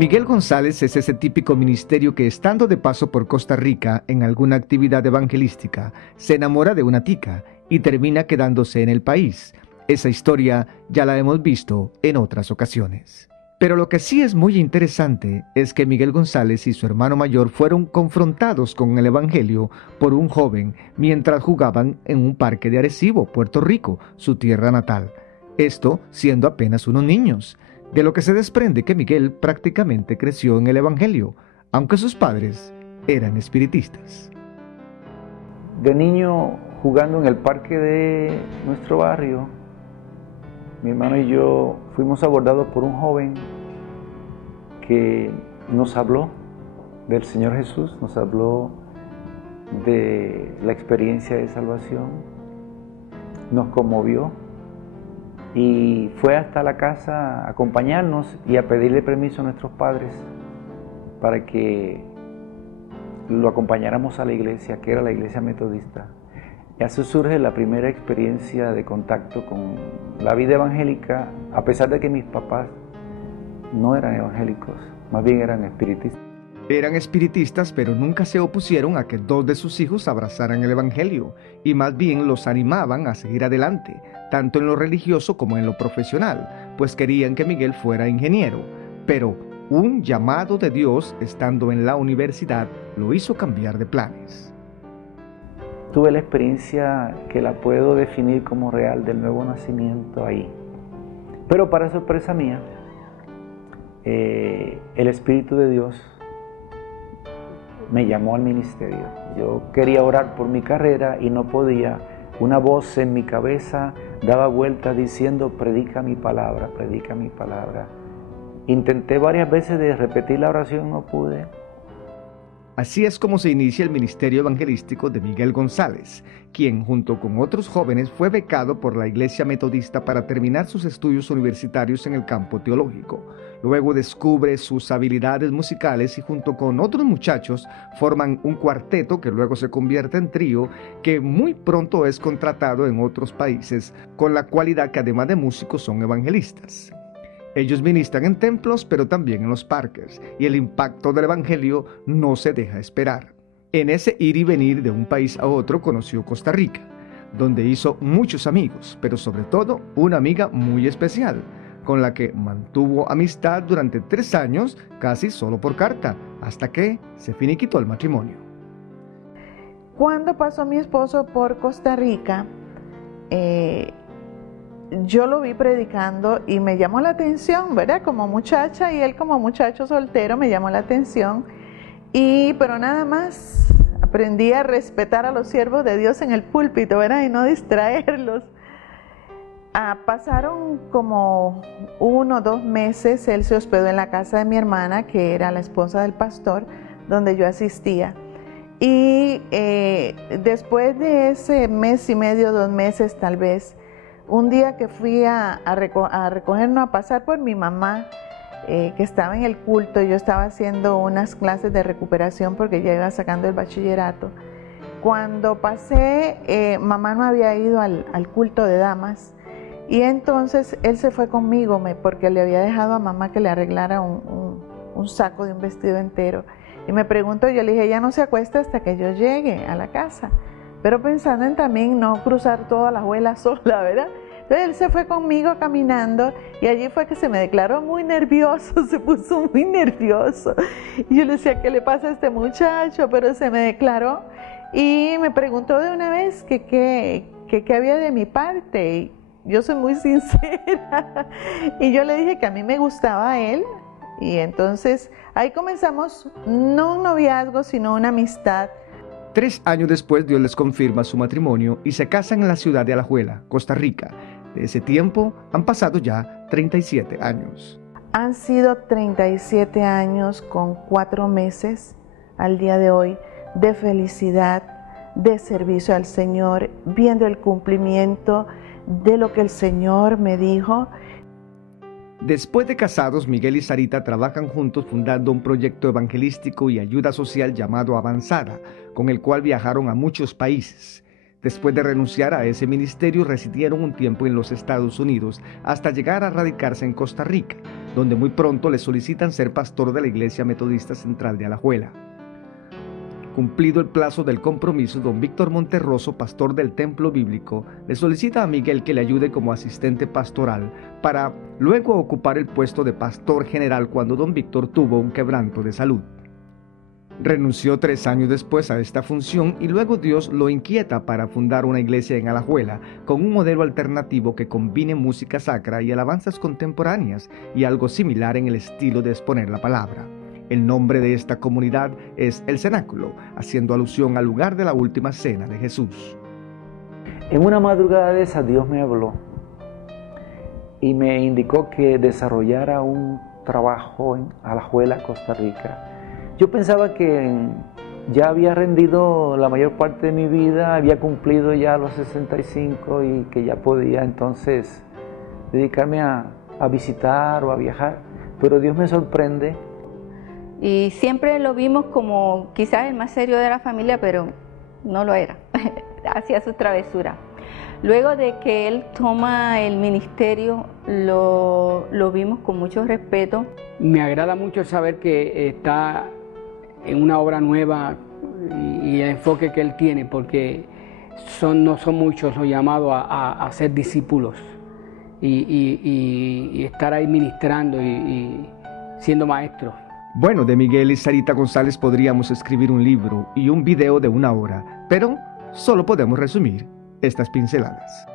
Miguel González es ese típico ministerio que, estando de paso por Costa Rica en alguna actividad evangelística, se enamora de una tica y termina quedándose en el país. Esa historia ya la hemos visto en otras ocasiones. Pero lo que sí es muy interesante es que Miguel González y su hermano mayor fueron confrontados con el evangelio por un joven mientras jugaban en un parque de Arecibo, Puerto Rico, su tierra natal. Esto siendo apenas unos niños. De lo que se desprende que Miguel prácticamente creció en el evangelio, aunque sus padres eran espiritistas. De niño, jugando en el parque de nuestro barrio, mi hermano y yo fuimos abordados por un joven que nos habló del Señor Jesús, nos habló de la experiencia de salvación, nos conmovió y fue hasta la casa a acompañarnos y a pedirle permiso a nuestros padres para que lo acompañáramos a la iglesia, que era la iglesia metodista. Y así surge la primera experiencia de contacto con la vida evangélica, a pesar de que mis papás no eran evangélicos, más bien eran espiritistas. Eran espiritistas, pero nunca se opusieron a que dos de sus hijos abrazaran el evangelio, y más bien los animaban a seguir adelante, tanto en lo religioso como en lo profesional, pues querían que Miguel fuera ingeniero. Pero un llamado de Dios, estando en la universidad, lo hizo cambiar de planes. Tuve la experiencia que la puedo definir como real del nuevo nacimiento ahí. Pero para sorpresa mía, el Espíritu de Dios me llamó al ministerio. Yo quería orar por mi carrera y no podía. Una voz en mi cabeza daba vueltas diciendo: predica mi palabra, predica mi palabra. Intenté varias veces de repetir la oración, no pude. Así es como se inicia el ministerio evangelístico de Miguel González, quien junto con otros jóvenes fue becado por la Iglesia Metodista para terminar sus estudios universitarios en el campo teológico. Luego descubre sus habilidades musicales y junto con otros muchachos forman un cuarteto que luego se convierte en trío, que muy pronto es contratado en otros países, con la cualidad que además de músicos son evangelistas. Ellos ministran en templos, pero también en los parques, y el impacto del evangelio no se deja esperar. En ese ir y venir de un país a otro conoció Costa Rica, donde hizo muchos amigos, pero sobre todo una amiga muy especial, con la que mantuvo amistad durante 3 años, casi solo por carta, hasta que se finiquitó el matrimonio. Cuando pasó mi esposo por Costa Rica, yo lo vi predicando y me llamó la atención, ¿verdad? Como muchacha, y él como muchacho soltero me llamó la atención. Pero nada más aprendí a respetar a los siervos de Dios en el púlpito, ¿verdad? Y no distraerlos. Pasaron como 1 o 2 meses, él se hospedó en la casa de mi hermana, que era la esposa del pastor, donde yo asistía. Y después de ese mes y medio, 2 meses tal vez, un día que fui a recogernos, a pasar por mi mamá, que estaba en el culto, yo estaba haciendo unas clases de recuperación porque ya iba sacando el bachillerato. Cuando pasé, mamá no había ido al culto de damas, y entonces él se fue conmigo porque le había dejado a mamá que le arreglara un saco de un vestido entero. Y me preguntó, yo le dije, ella no se acuesta hasta que yo llegue a la casa, pero pensando en también no cruzar toda la abuela sola, ¿verdad? Entonces él se fue conmigo caminando y allí fue que se me declaró muy nervioso, se puso muy nervioso. Y yo le decía, ¿qué le pasa a este muchacho? Pero se me declaró y me preguntó de una vez que qué había de mi parte. Y yo soy muy sincera y yo le dije que a mí me gustaba él. Y entonces ahí comenzamos no un noviazgo, sino una amistad. 3 años después, Dios les confirma su matrimonio y se casan en la ciudad de Alajuela, Costa Rica. De ese tiempo han pasado ya 37 años. Han sido 37 años con 4 meses al día de hoy de felicidad, de servicio al Señor, viendo el cumplimiento de lo que el Señor me dijo. Después de casados, Miguel y Sarita trabajan juntos fundando un proyecto evangelístico y ayuda social llamado Avanzada, con el cual viajaron a muchos países. Después de renunciar a ese ministerio, residieron un tiempo en los Estados Unidos hasta llegar a radicarse en Costa Rica, donde muy pronto le solicitan ser pastor de la Iglesia Metodista Central de Alajuela. Cumplido el plazo del compromiso, don Víctor Monterroso, pastor del Templo Bíblico, le solicita a Miguel que le ayude como asistente pastoral para luego ocupar el puesto de pastor general cuando don Víctor tuvo un quebranto de salud. Renunció 3 años después a esta función y luego Dios lo inquieta para fundar una iglesia en Alajuela con un modelo alternativo que combine música sacra y alabanzas contemporáneas y algo similar en el estilo de exponer la palabra. El nombre de esta comunidad es El Cenáculo, haciendo alusión al lugar de la última cena de Jesús. En una madrugada de esa Dios me habló y me indicó que desarrollara un trabajo en Alajuela, Costa Rica. Yo pensaba que ya había rendido la mayor parte de mi vida, había cumplido ya los 65 y que ya podía entonces dedicarme a visitar o a viajar, pero Dios me sorprende. Y siempre lo vimos como quizás el más serio de la familia, pero no lo era. Hacía su travesura. Luego de que él toma el ministerio, lo vimos con mucho respeto. Me agrada mucho saber que está en una obra nueva y el enfoque que él tiene, porque no son muchos los llamados a ser discípulos y estar ahí ministrando y siendo maestros. Bueno, de Miguel y Sarita González podríamos escribir un libro y un video de 1 hora, pero solo podemos resumir estas pinceladas.